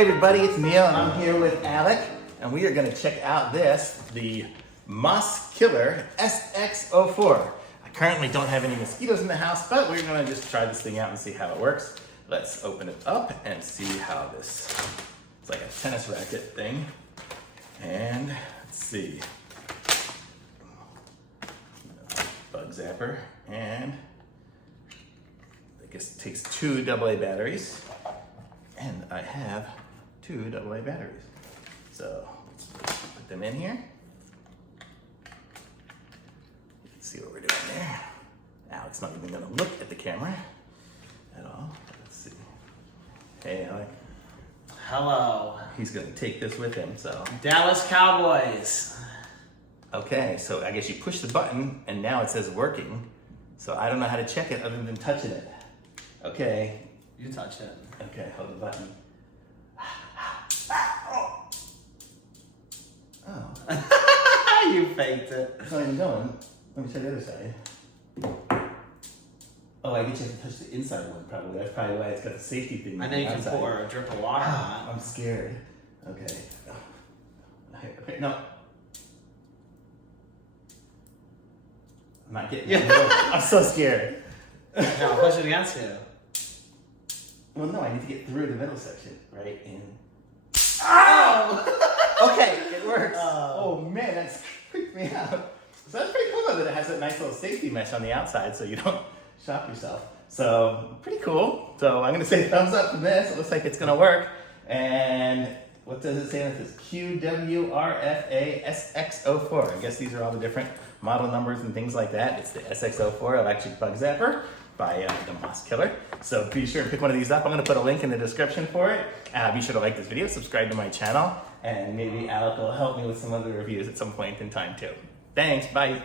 Hey everybody, it's Neil and I'm here with Alec and we are going to check out the Moskiller SX04. I currently don't have any mosquitoes in the house, but we're going to just try this thing out and see how it works. Let's open it up and see how this, it's like a tennis racket thing. And let's see, bug zapper, and I guess it takes two AA batteries. And I have two AA batteries. So let's put them in here. You can see what we're doing there. Alec's not even gonna look at the camera at all. Let's see. Hey, Alec. Hello. He's gonna take this with him, so. Dallas Cowboys. Okay, so I guess you push the button and now it says working. So I don't know how to check it other than touching it. Okay. You touch it. Okay, hold the button. Oh. You faked it. It's not even going. Let me try the other side. Oh, I guess you have to touch the inside one probably. That's probably why it's got the safety thing. And then you can pour a drip of water on it. I'm scared. Okay. Okay, no. I'm not getting it. I'm so scared. No, push it against you. Well, no, I need to get through the middle section, right? And oh! Okay, it works. Oh man, that's freaked me out. So that's pretty cool though that it has that nice little safety mesh on the outside so you don't shock yourself. So pretty cool. So I'm gonna say thumbs up for this. It looks like it's gonna work. And what does it say on this? QWRFA SX04. I guess these are all the different model numbers and things like that. It's the SX04 Electric Bug Zapper by the Moskiller. So be sure to pick one of these up. I'm gonna put a link in the description for it. Be sure to like this video, subscribe to my channel, and maybe Alec will help me with some other reviews at some point in time too. Thanks, bye.